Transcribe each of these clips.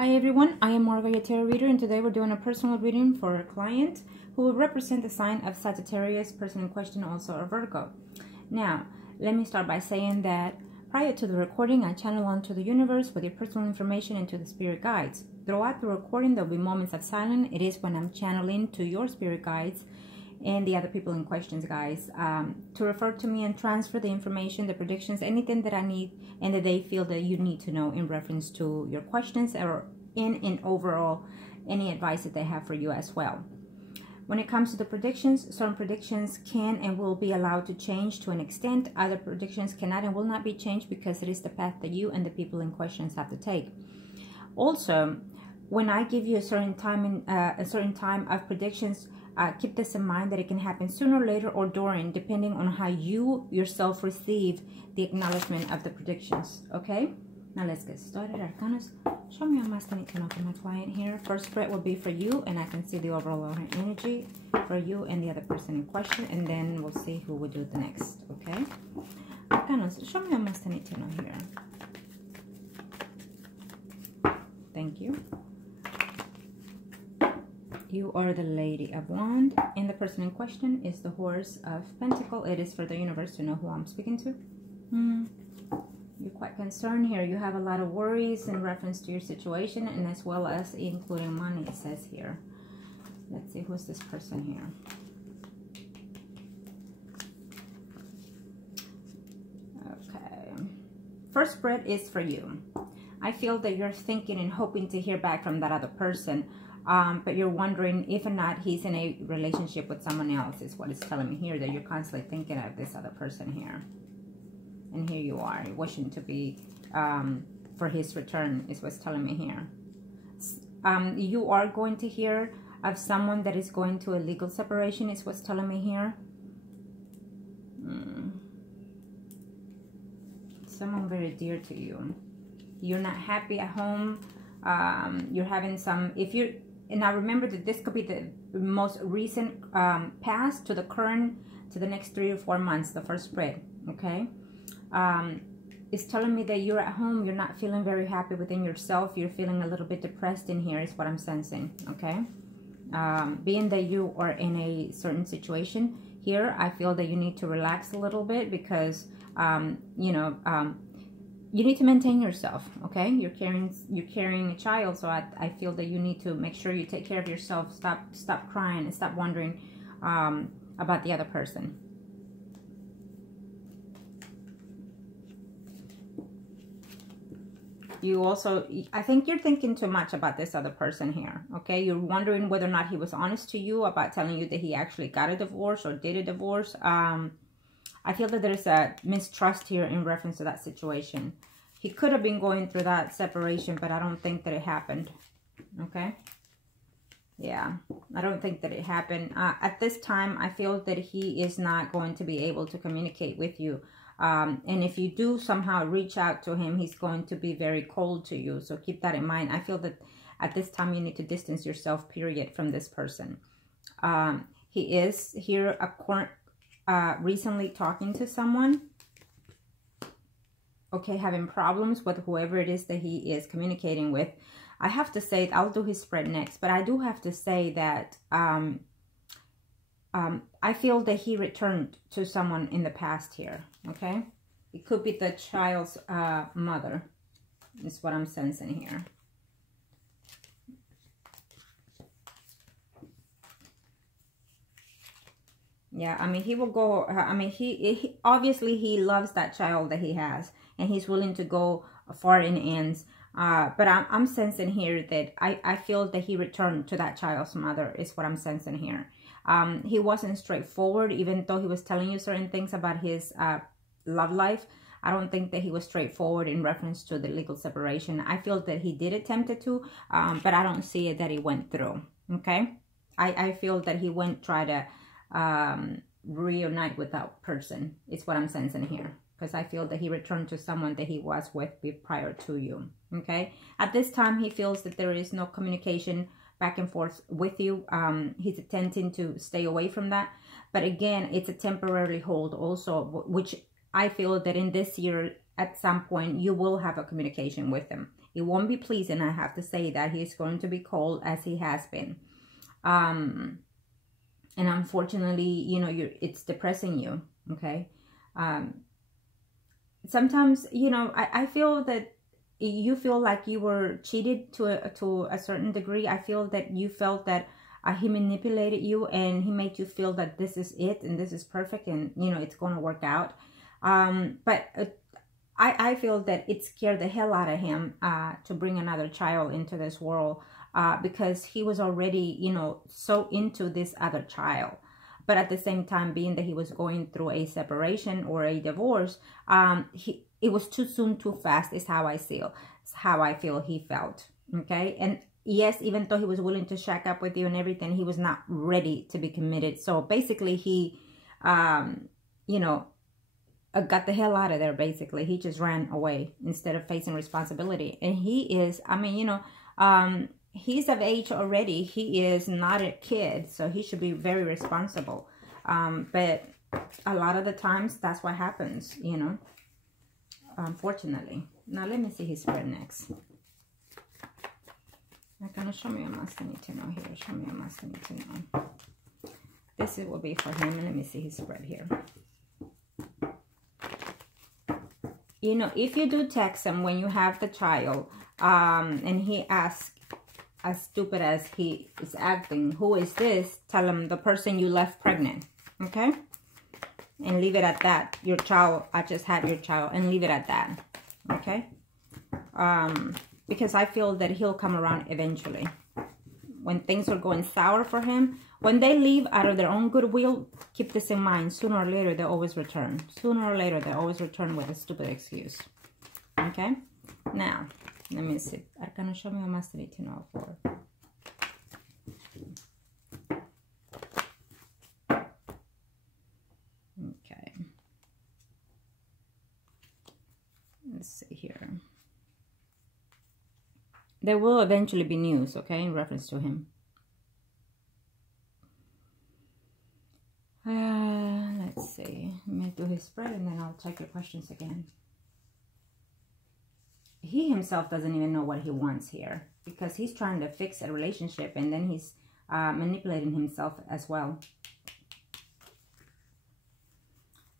Hi everyone, I am Margourtarotreader, and today we're doing a personal reading for a client who will represent the sign of Sagittarius, person in question also a Virgo. Now, let me start by saying that prior to the recording, I channel onto the universe with your personal information and to the spirit guides. Throughout the recording, there will be moments of silence. It is when I'm channeling to your spirit guides and the other people in questions, guys, to refer to me and transfer the information, the predictions, anything that I need and that they feel that you need to know in reference to your questions or in overall any advice that they have for you as well. When it comes to the predictions, certain predictions can and will be allowed to change to an extent. Other predictions cannot and will not be changed because it is the path that you and the people in questions have to take. Also, when I give you a certain time of predictions, keep this in mind that it can happen sooner, later, or during, depending on how you yourself receive the acknowledgement of the predictions. Okay, now let's get started. Arcanas, show me how much I need to know for my client here. First spread will be for you, and I can see the overall energy for you and the other person in question, and then we'll see who will do the next. Okay, Arcanas, show me how much I need to know here. Thank you. You are the Lady of Wands, and the person in question is the Horse of Pentacles. It is for the universe to know who I'm speaking to. You're quite concerned here. You have a lot of worries in reference to your situation, and as well as including money, it says here. Let's see, who's this person here? Okay. First spread is for you. I feel that you're thinking and hoping to hear back from that other person. But you're wondering if or not he's in a relationship with someone else, is what it's telling me here, that you're constantly thinking of this other person here. And here you are, wishing to be, for his return, is what's telling me here. You are going to hear of someone that is going to a legal separation, is what's telling me here. Someone very dear to you. You're not happy at home. You're having some, and now remember that this could be the most recent past to the current, to the next 3 or 4 months, the first spread, okay? It's telling me that you're at home, you're not feeling very happy within yourself, you're feeling a little bit depressed in here is what I'm sensing, okay? Being that you are in a certain situation here, I feel that you need to relax a little bit because, you need to maintain yourself, okay? You're carrying a child, so I feel that you need to make sure you take care of yourself. Stop crying and stop wondering about the other person. You also, I think you're thinking too much about this other person here, okay? You're wondering whether or not he was honest to you about telling you that he actually got a divorce or did a divorce. I feel that there's a mistrust here in reference to that situation. He could have been going through that separation, but I don't think that it happened. Okay? Yeah, I don't think that it happened. At this time, I feel that he is not going to be able to communicate with you. And if you do somehow reach out to him, he's going to be very cold to you. So keep that in mind. I feel that at this time, you need to distance yourself, period, from this person. He is here recently talking to someone, okay, having problems with whoever it is that he is communicating with. I have to say, I'll do his spread next, but I do have to say that I feel that he returned to someone in the past here, okay? It could be the child's mother, is what I'm sensing here. Yeah, I mean, he will go, I mean, he obviously he loves that child that he has, and he's willing to go far in ends. But I'm sensing here that I feel that he returned to that child's mother, is what I'm sensing here. He wasn't straightforward, even though he was telling you certain things about his love life. I don't think that he was straightforward in reference to the legal separation. I feel that he did attempt it to, but I don't see it that he went through, okay? I feel that he went try to reunite with that person. It's what I'm sensing here, because I feel that he returned to someone that he was with prior to you, okay? At this time, he feels that there is no communication back and forth with you. He's attempting to stay away from that, but again, it's a temporary hold also, which I feel that in this year, at some point, you will have a communication with him. It won't be pleasing, I have to say that. He's going to be cold as he has been. And unfortunately, you know, it's depressing you, okay? Sometimes, you know, I feel that you feel like you were cheated to a certain degree. I feel that you felt that he manipulated you and he made you feel that this is it and this is perfect and, you know, it's going to work out. But I feel that it scared the hell out of him to bring another child into this world because he was already, you know, so into this other child. But at the same time, being that he was going through a separation or a divorce, it was too soon, too fast is how I feel. It's how I feel he felt, okay? And yes, even though he was willing to shack up with you and everything, he was not ready to be committed. So basically he, you know, got the hell out of there, basically. He just ran away instead of facing responsibility. And he is, I mean, you know, he's of age already. He is not a kid, so he should be very responsible. But a lot of the times, that's what happens, you know, unfortunately. Now, let me see his spread next. They're going to show me a must need to know here. Show me a must need to know. This will be for him. And let me see his spread here. You know, if you do text him when you have the child, and he asks, as stupid as he is acting, who is this? Tell him the person you left pregnant, okay? And leave it at that. Your child, I just had your child, and leave it at that, okay? Because I feel that he'll come around eventually. When things are going sour for him, when they leave out of their own goodwill, keep this in mind. Sooner or later, they always return. Sooner or later, they always return with a stupid excuse, okay? Now, let me see. Arcana, show me what must need to know for. Okay. Let's see here. There will eventually be news, okay, in reference to him. Let's see. Let me do his spread and then I'll check your questions again. He himself doesn't even know what he wants here because he's trying to fix a relationship and then he's manipulating himself as well.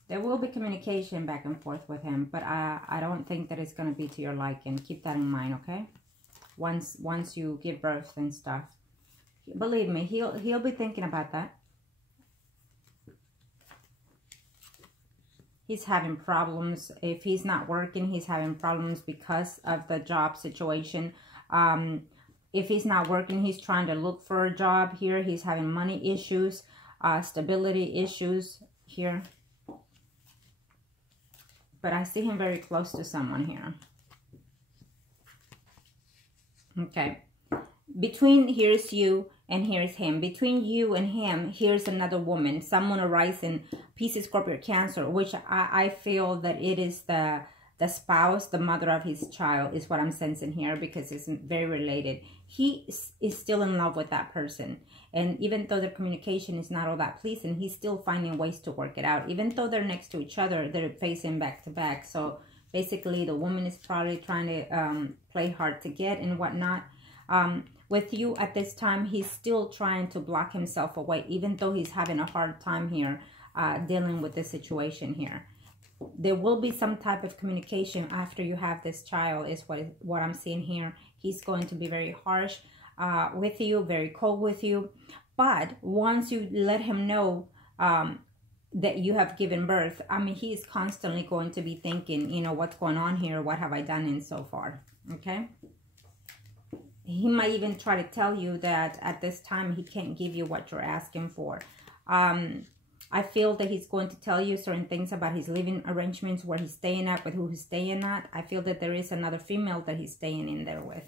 There will be communication back and forth with him, but I don't think that it's going to be to your liking. Keep that in mind, okay? Once you give birth and stuff. Believe me, he'll be thinking about that. He's having problems. If he's not working, he's having problems because of the job situation. If he's not working, he's trying to look for a job here. He's having money issues, stability issues here. But I see him very close to someone here. Okay. Between here's you and here's him. Between you and him, here's another woman. Someone arising, Pisces, Scorpio, Cancer, which I feel that it is the spouse, the mother of his child is what I'm sensing here because it's very related. He is still in love with that person. And even though their communication is not all that pleasing, he's still finding ways to work it out. Even though they're next to each other, they're facing back to back. So basically, the woman is probably trying to play hard to get and whatnot. With you at this time, he's still trying to block himself away, even though he's having a hard time here dealing with the situation here. There will be some type of communication after you have this child is what I'm seeing here. He's going to be very harsh with you, very cold with you. But once you let him know that you have given birth, I mean, he is constantly going to be thinking, you know, what's going on here? What have I done in so far? Okay. He might even try to tell you that at this time he can't give you what you're asking for. I feel that he's going to tell you certain things about his living arrangements, where he's staying at, with who he's staying at. I feel that there is another female that he's staying in there with.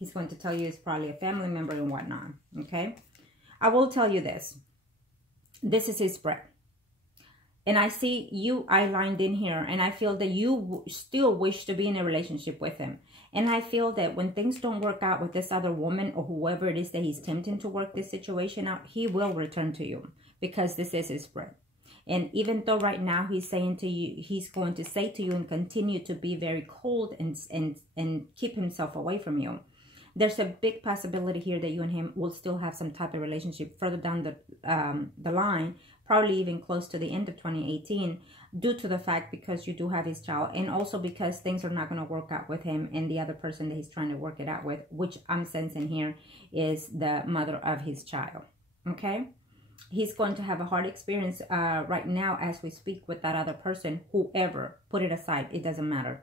He's going to tell you it's probably a family member and whatnot. Okay. I will tell you this. This is his spread. And I see you eyelined in here, and I feel that you still wish to be in a relationship with him. And I feel that when things don't work out with this other woman or whoever it is that he's tempting to work this situation out, he will return to you because this is his spread. And even though right now he's saying to you, he's going to say to you and continue to be very cold and keep himself away from you, there's a big possibility here that you and him will still have some type of relationship further down the line, probably even close to the end of 2018, due to the fact because you do have his child, and also because things are not going to work out with him and the other person that he's trying to work it out with, which I'm sensing here is the mother of his child. Okay? He's going to have a hard experience right now as we speak with that other person, whoever, put it aside, it doesn't matter.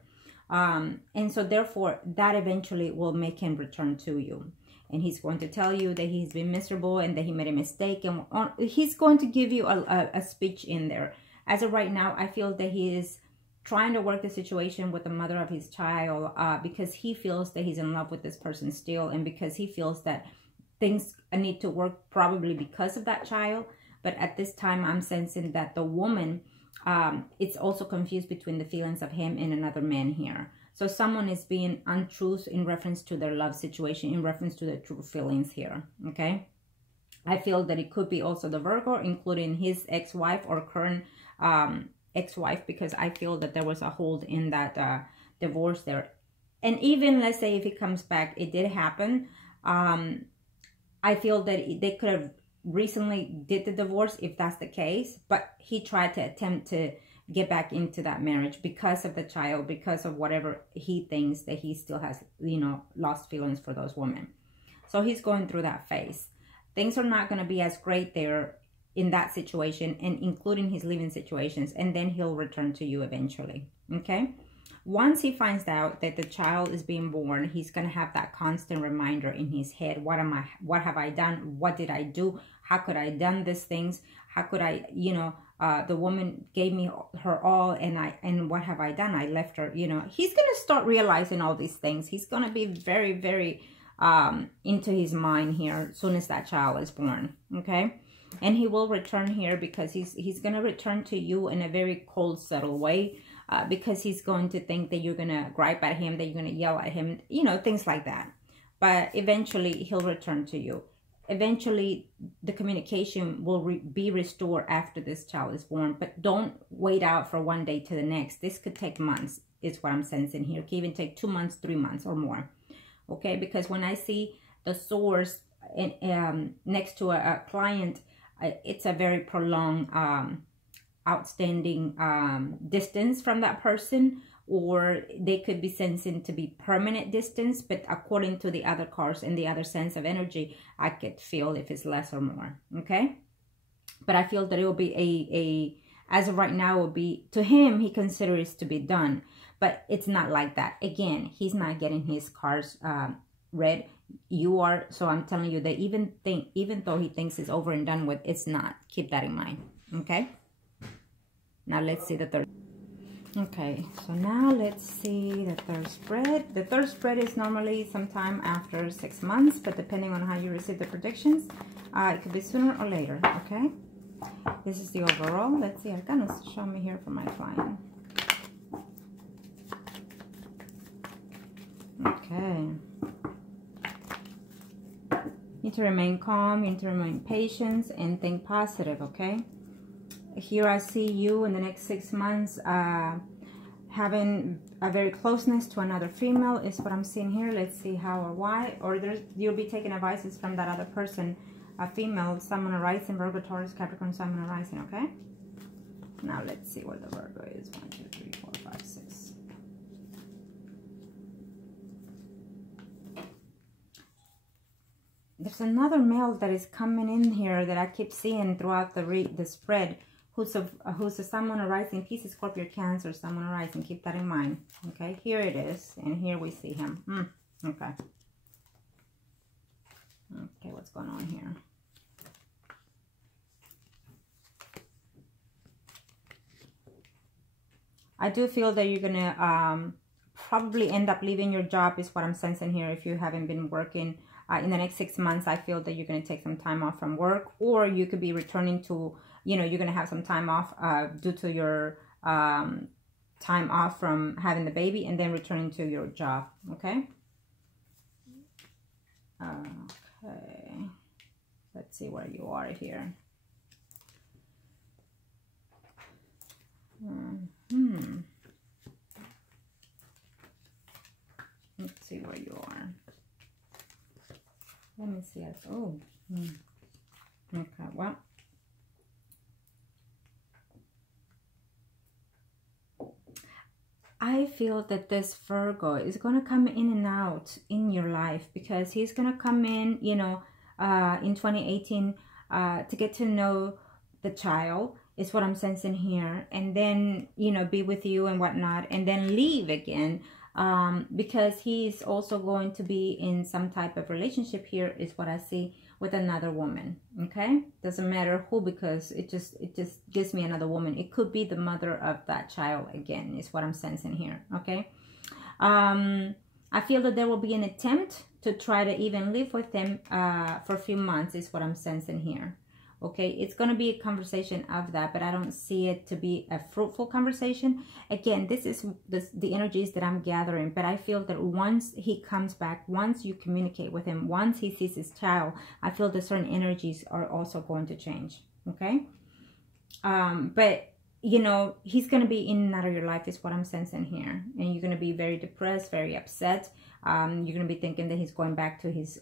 And so therefore that eventually will make him return to you, and he's going to tell you that he's been miserable and that he made a mistake, and he's going to give you a speech in there. As of right now, I feel that he is trying to work the situation with the mother of his child because he feels that he's in love with this person still, and because he feels that things need to work probably because of that child. But at this time, I'm sensing that the woman, it's also confused between the feelings of him and another man here. So someone is being untruth in reference to their love situation, in reference to their true feelings here, okay? I feel that it could be also the Virgo, including his ex-wife or current ex-wife, because I feel that there was a hold in that divorce there. And even, let's say, if he comes back, it did happen. I feel that they could have recently did the divorce if that's the case, but he tried to attempt to get back into that marriage because of the child, because of whatever he thinks that he still has, you know, lost feelings for those women. So he's going through that phase. Things are not going to be as great there in that situation, and including his living situations, and then he'll return to you eventually, okay? Once he finds out that the child is being born, he's going to have that constant reminder in his head. What have I done? What did I do? How could I have done these things? How could I, you know, the woman gave me her all, and what have I done? I left her, you know. He's going to start realizing all these things. He's going to be very, very into his mind here as soon as that child is born, okay? And he will return here because he's going to return to you in a very cold, subtle way. Because he's going to think that you're going to gripe at him, that you're going to yell at him, you know, things like that. But eventually, he'll return to you. Eventually, the communication will be restored after this child is born. But don't wait out for one day to the next. This could take months, is what I'm sensing here. It can even take 2 months, 3 months, or more. Okay? Because when I see the source next to a client, it's a very prolonged outstanding distance from that person, or they could be sensing to be permanent distance, but according to the other cards and the other sense of energy, I could feel if it's less or more, okay? But I feel that it will be as of right now, it will be, to him, he considers to be done, but it's not like that. Again, he's not getting his cards read. You are, so I'm telling you that even though he thinks it's over and done with, it's not. Keep that in mind, okay? Now let's see the third. Okay, so now let's see the third spread. The third spread is normally sometime after 6 months, but depending on how you receive the predictions, it could be sooner or later, okay? This is the overall. Let's see, Arcana, show me here for my client. Okay. You need to remain calm, you need to remain patient, and think positive, okay? Here I see you in the next 6 months having a very closeness to another female is what I'm seeing here. Let's see how or why. Or you'll be taking advices from that other person, a female, someone arising, Virgo, Taurus, Capricorn, someone arising, okay? Now let's see where the Virgo is. 1, 2, 3, 4, 5, 6. There's another male that is coming in here that I keep seeing throughout the spread. Who's a someone arising, Pisces, Scorpio, Cancer, someone arising. Keep that in mind. Okay, here it is, and here we see him. Okay. Okay, what's going on here? I do feel that you're gonna probably end up leaving your job, is what I'm sensing here. If you haven't been working in the next 6 months, I feel that you're gonna take some time off from work, or you could be returning to, you know, you're going to have some time off due to your time off from having the baby, and then returning to your job, okay? Okay. Let's see where you are here. Let me see. Oh, okay. Well, I feel that this Virgo is going to come in and out in your life, because he's going to come in, you know, in 2018 to get to know the child, is what I'm sensing here. And then, you know, be with you and whatnot, and then leave again. Because he's also going to be in some type of relationship here, is what I see, with another woman. Okay, doesn't matter who, because it just gives me another woman. It could be the mother of that child again, is what I'm sensing here. Okay, I feel that there will be an attempt to try to even live with him for a few months, is what I'm sensing here. Okay, it's going to be a conversation of that, but I don't see it to be a fruitful conversation. Again, this is the energies that I'm gathering, but I feel that once he comes back, once you communicate with him, once he sees his child, I feel that certain energies are also going to change. Okay, but you know, he's going to be in and out of your life, is what I'm sensing here, and you're going to be very depressed, very upset. You're going to be thinking that he's going back to his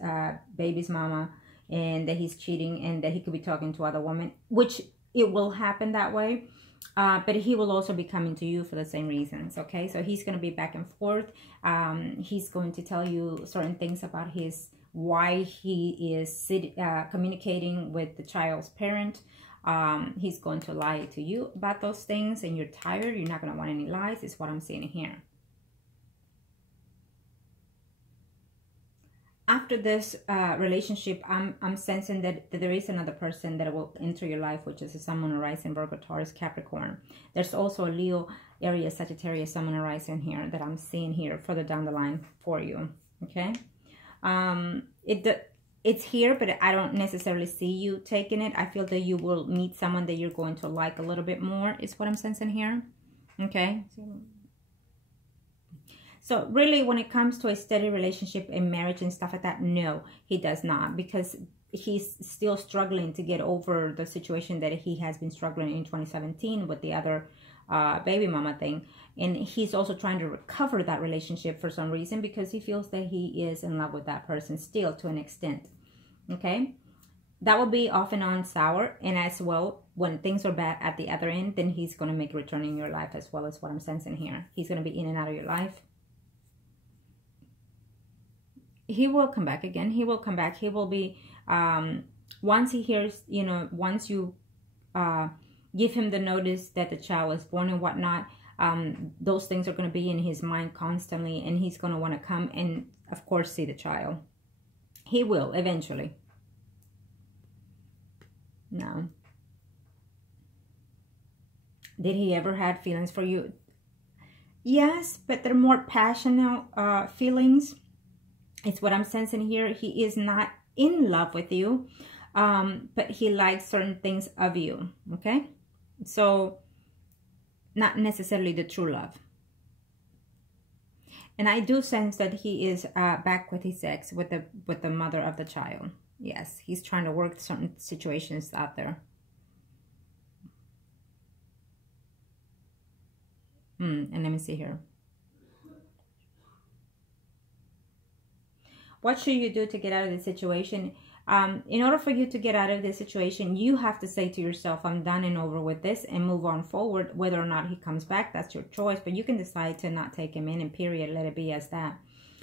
baby's mama, and that he's cheating, and that he could be talking to other women, which it will happen that way. But he will also be coming to you for the same reasons. Okay, so he's going to be back and forth. He's going to tell you certain things about why he is communicating with the child's parent. He's going to lie to you about those things, and you're tired. You're not going to want any lies, is what I'm seeing here. After this relationship, I'm sensing that there is another person that will enter your life, which is a Sun, Moon, Rising, Virgo, Taurus, Capricorn. There's also a Leo, Aries, Sagittarius, Sun, Moon, Rising here that I'm seeing here further down the line for you. Okay, it's here, but I don't necessarily see you taking it. I feel that you will meet someone that you're going to like a little bit more, is what I'm sensing here. Okay. So really, when it comes to a steady relationship and marriage and stuff like that, no, he does not, because he's still struggling to get over the situation that he has been struggling in 2017 with the other baby mama thing. And he's also trying to recover that relationship for some reason, because he feels that he is in love with that person still to an extent. Okay, that will be off and on sour. And as well, when things are bad at the other end, then he's going to make a return in your life, as well, as what I'm sensing here. He's going to be in and out of your life. He will come back again. He will come back. He will be, once he hears, you know, once you give him the notice that the child is born and whatnot, those things are going to be in his mind constantly, and he's going to want to come and, of course, see the child. He will eventually. No. Did he ever had feelings for you? Yes, but they're more passionate feelings. It's what I'm sensing here. He is not in love with you, but he likes certain things of you. Okay, so not necessarily the true love. And I do sense that he is back with his ex, with the mother of the child. Yes, he's trying to work certain situations out there. And let me see here. What should you do to get out of this situation? In order for you to get out of this situation, you have to say to yourself, I'm done and over with this, and move on forward. Whether or not he comes back, that's your choice. But you can decide to not take him in, and period, let it be as that.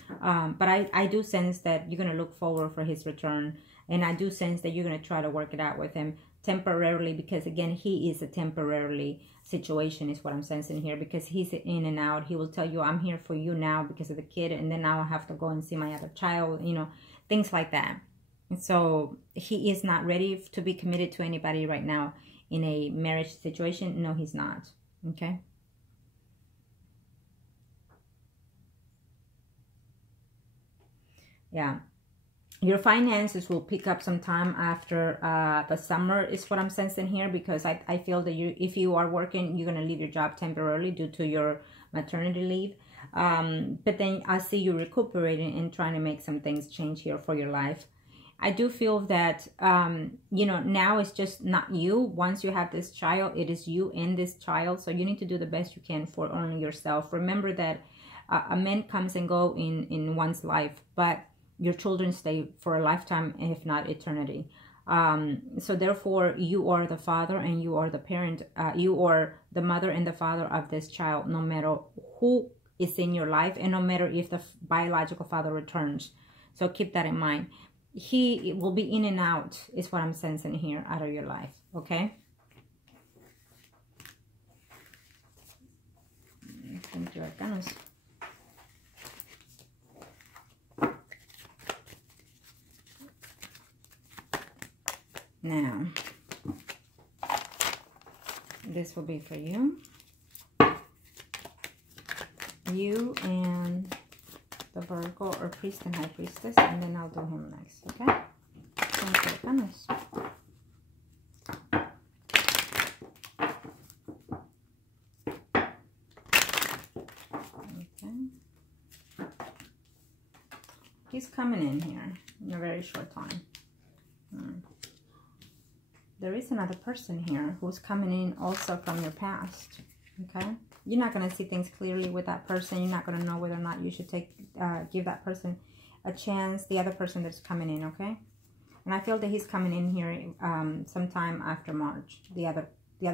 But I do sense that you're going to look forward for his return. And I do sense that you're going to try to work it out with him temporarily, because again, he is a temporarily situation, is what I'm sensing here, because he's in and out. He will tell you, I'm here for you now because of the kid, and then now I have to go and see my other child, you know, things like that. And so he is not ready to be committed to anybody right now in a marriage situation. No, he's not. Okay. Yeah. Your finances will pick up some time after the summer, is what I'm sensing here, because I feel that if you are working, you're going to leave your job temporarily due to your maternity leave. But then I see you recuperating and trying to make some things change here for your life. I do feel that, you know, now it's just not you. Once you have this child, it is you and this child. So you need to do the best you can for only yourself. Remember that a man comes and go in one's life, but your children stay for a lifetime, if not eternity. So therefore, you are the father and you are the parent. You are the mother and the father of this child, no matter who is in your life and no matter if the biological father returns. So keep that in mind. He will be in and out, is what I'm sensing here, out of your life. Okay? Thank you, Arcanos. Now, this will be for you. You and the Virgo or priest and high priestess, and then I'll do him next, okay? Thank you, Arcanos. Okay. He's coming in here in a very short time. There is another person here who's coming in also from your past, okay? You're not going to see things clearly with that person. You're not going to know whether or not you should give that person a chance, the other person that's coming in, okay? And I feel that he's coming in here sometime after March, the other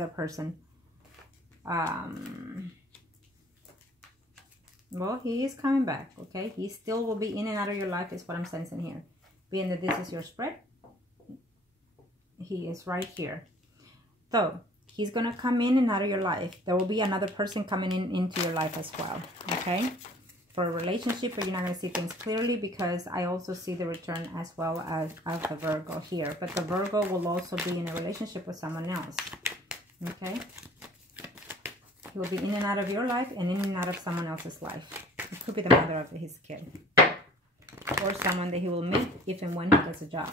person. Well, he is coming back, okay? He still will be in and out of your life is what I'm sensing here. Being that this is your spread, he is right here. So he's going to come in and out of your life. There will be another person coming into your life as well, okay? For a relationship, but you're not going to see things clearly because I also see the return as well as the Virgo here. But the Virgo will also be in a relationship with someone else, okay? He will be in and out of your life and in and out of someone else's life. It could be the mother of his kid. Or someone that he will meet if and when he does a job.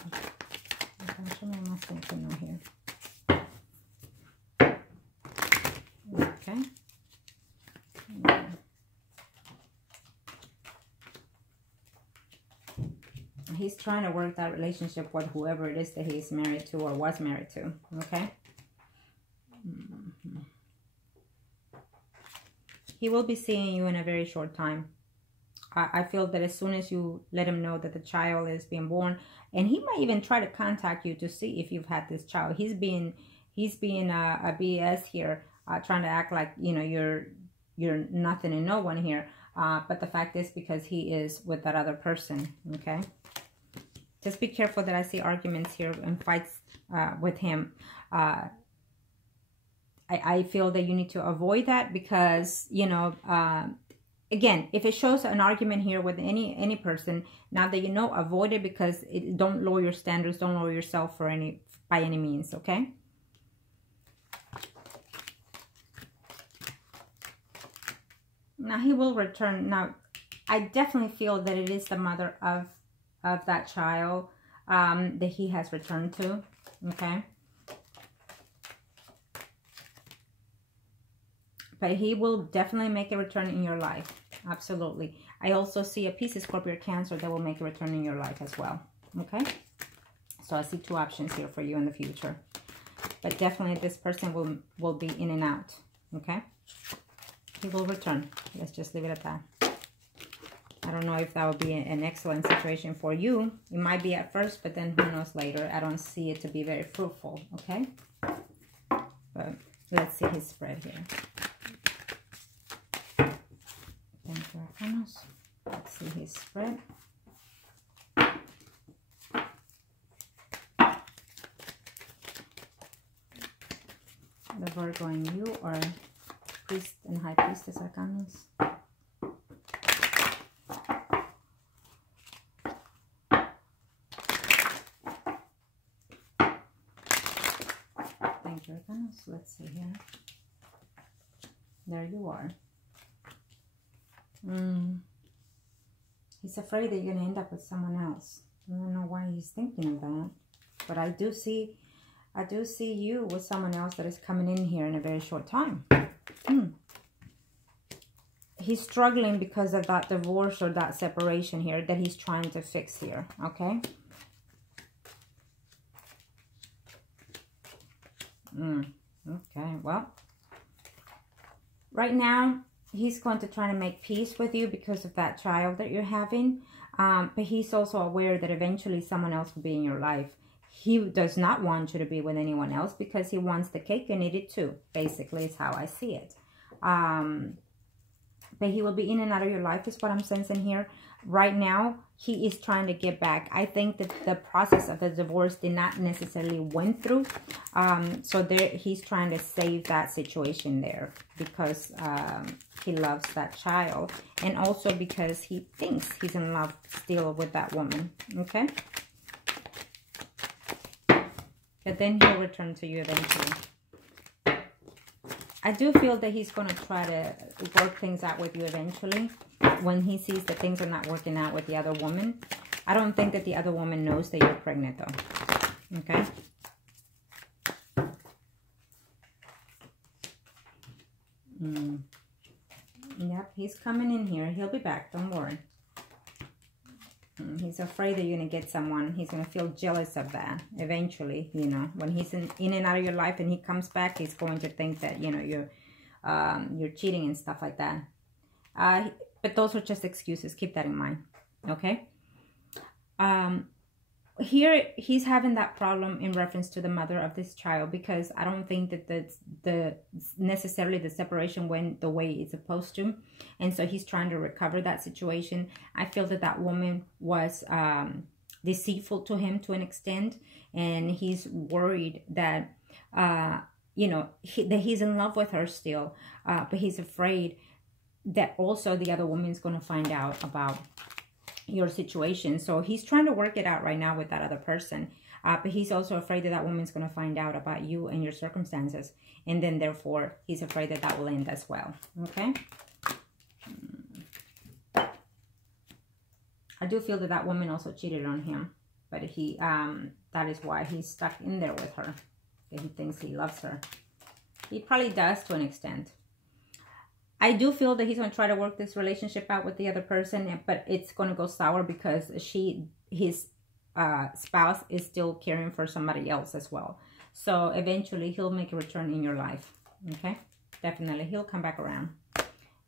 Okay, show me what else I can know here. Okay. Yeah. He's trying to work that relationship with whoever it is that he is married to or was married to. Okay. He will be seeing you in a very short time. I feel that as soon as you let him know that the child is being born, and he might even try to contact you to see if you've had this child. He's being a BS here, trying to act like, you know, you're nothing and no one here. But the fact is, because he is with that other person, okay? Just be careful that I see arguments here and fights with him. I feel that you need to avoid that because, you know, again, if it shows an argument here with any person, now that you know, avoid it because don't lower your standards, don't lower yourself by any means, okay? Now he will return. Now, I definitely feel that it is the mother of that child that he has returned to, okay? But he will definitely make a return in your life. Absolutely. I also see a Pisces, Scorpio, Cancer that will make a return in your life as well. Okay? So I see two options here for you in the future. But definitely this person will be in and out. Okay? He will return. Let's just leave it at that. I don't know if that would be an excellent situation for you. It might be at first, but then who knows later. I don't see it to be very fruitful. Okay? But let's see his spread here. Let's see his spread. The Virgo and you are priest and high priestess arcanas. Thank you, arcanas. Let's see here. There you are. He's afraid that you're going to end up with someone else. I don't know why he's thinking of that. But I do see you with someone else that is coming in here in a very short time. He's struggling because of that divorce or that separation here that he's trying to fix here. Okay? Okay, well. Right now, he's going to try to make peace with you because of that child that you're having. But he's also aware that eventually someone else will be in your life. He does not want you to be with anyone else because he wants the cake and eat it too. Basically, is how I see it. But he will be in and out of your life is what I'm sensing here. Right now, he is trying to get back. I think that the process of the divorce did not necessarily went through. So there, he's trying to save that situation there because he loves that child. And also because he thinks he's in love still with that woman. Okay? But then he'll return to you eventually. I do feel that he's going to try to work things out with you eventually when he sees that things are not working out with the other woman. I don't think that the other woman knows that you're pregnant though. Okay? Yep, he's coming in here. He'll be back. Don't worry. He's afraid that you're going to get someone. He's going to feel jealous of that eventually, you know. When he's in and out of your life and he comes back, he's going to think that, you know, you're cheating and stuff like that. But those are just excuses. Keep that in mind, okay? Here, he's having that problem in reference to the mother of this child because I don't think that necessarily the separation went the way it's supposed to. And so he's trying to recover that situation. I feel that that woman was deceitful to him to an extent. And he's worried that, you know, that he's in love with her still. But he's afraid that also the other woman's going to find out about your situation. So he's trying to work it out right now with that other person. But he's also afraid that that woman's going to find out about you and your circumstances. And then therefore, he's afraid that that will end as well. Okay? I do feel that that woman also cheated on him. But he, that is why he's stuck in there with her. He thinks he loves her. He probably does to an extent. I do feel that he's going to try to work this relationship out with the other person, but it's going to go sour because his spouse is still caring for somebody else as well. So eventually he'll make a return in your life. Okay? Definitely. He'll come back around.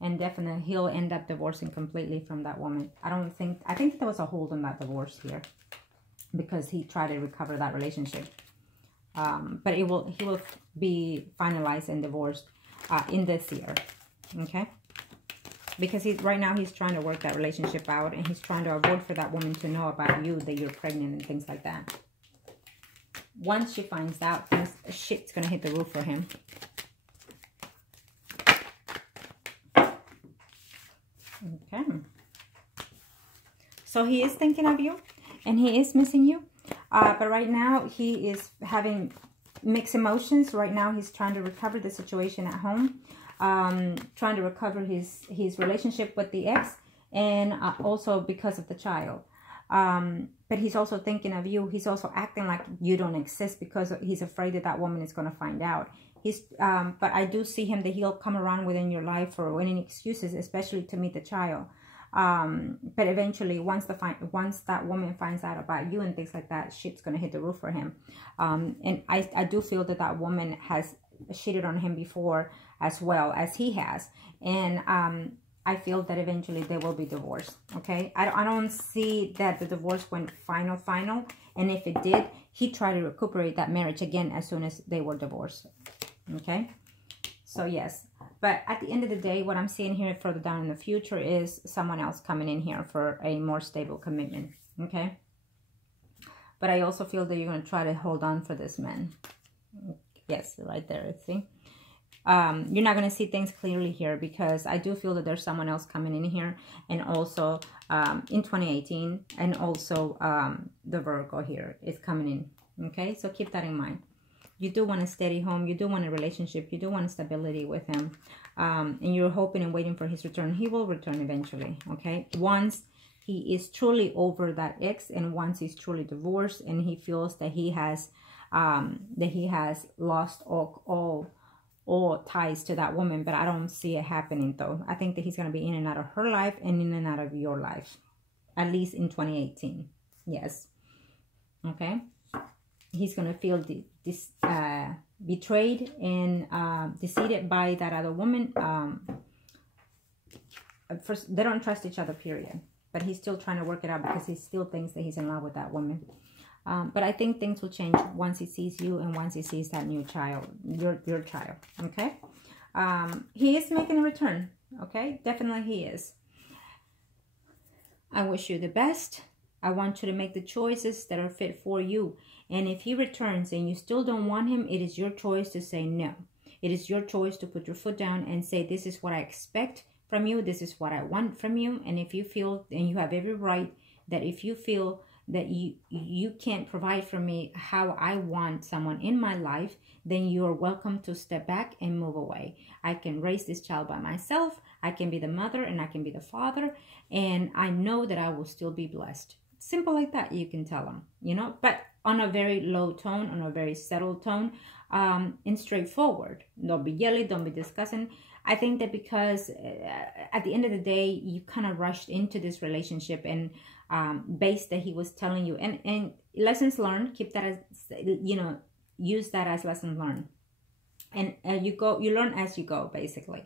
And definitely he'll end up divorcing completely from that woman. I think there was a hold on that divorce here because he tried to recover that relationship. But he will be finalized and divorced in this year. Okay, because right now he's trying to work that relationship out and he's trying to avoid for that woman to know about you, that you're pregnant and things like that. Once she finds out, shit's gonna hit the roof for him. Okay, so he is thinking of you and he is missing you, but right now he is having mixed emotions. Right now he's trying to recover the situation at home. Trying to recover his relationship with the ex, and also because of the child. But he's also thinking of you. He's also acting like you don't exist because he's afraid that that woman is going to find out. But I do see him that he'll come around within your life for any excuses, especially to meet the child. But eventually, once that woman finds out about you and things like that, shit's going to hit the roof for him. And I do feel that that woman has cheated on him before as well as he has, and I feel that eventually they will be divorced. Okay, I don't see that the divorce went final, and if it did, he tried to recuperate that marriage again as soon as they were divorced. Okay, so yes, but at the end of the day, what I'm seeing here further down in the future is someone else coming in here for a more stable commitment. Okay, but I also feel that you're going to try to hold on for this man. Yes, right there, see? You're not going to see things clearly here because I do feel that there's someone else coming in here, and also in 2018, and also the Virgo here is coming in. Okay, so keep that in mind. You do want a steady home. You do want a relationship. You do want stability with him. And you're hoping and waiting for his return. He will return eventually, okay? Once he is truly over that ex, and once he's truly divorced and he feels that he has lost all ties to that woman. But I don't see it happening though. I think that he's going to be in and out of her life and in and out of your life, at least in 2018. Yes. Okay. He's going to feel betrayed and deceived by that other woman. First, they don't trust each other, period. but he's still trying to work it out because he still thinks that he's in love with that woman. But I think things will change once he sees you and once he sees that new child, your child, okay? He is making a return, okay? Definitely he is. I wish you the best. I want you to make the choices that are fit for you. And if he returns and you still don't want him, it is your choice to say no. It is your choice to put your foot down and say, this is what I expect from you. This is what I want from you. And if you feel, and you have every right, that if you feel that you can't provide for me how I want someone in my life, then you're welcome to step back and move away. I can raise this child by myself. I can be the mother and I can be the father. And I know that I will still be blessed. Simple like that, you can tell them, you know, but on a very low tone, on a very settled tone, and straightforward. Don't be yelling, don't be discussing. I think that because at the end of the day, you kind of rushed into this relationship and based that he was telling you, and lessons learned, keep that as, you know, use that as lessons learned. And you learn as you go, basically.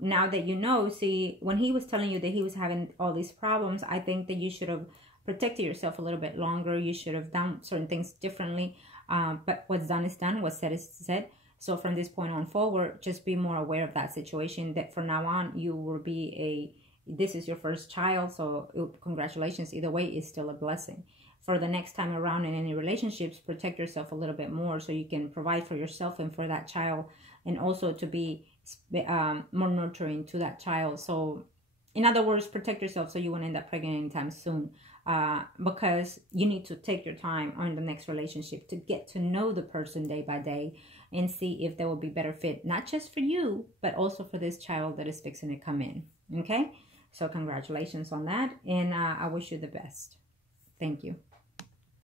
Now that you know, see, when he was telling you that he was having all these problems, I think that you should have protected yourself a little bit longer. You should have done certain things differently. But what's done is done. What's said is said. So from this point on forward, just be more aware of that situation, that from now on, you will be this is your first child. So congratulations. Either way, it's still a blessing. For the next time around in any relationships, protect yourself a little bit more so you can provide for yourself and for that child, and also to be more nurturing to that child. So in other words, protect yourself so you won't end up pregnant anytime soon, because you need to take your time on the next relationship to get to know the person day by day and see if there will be better fit, not just for you, but also for this child that is fixing to come in. Okay, so congratulations on that, and I wish you the best. Thank you.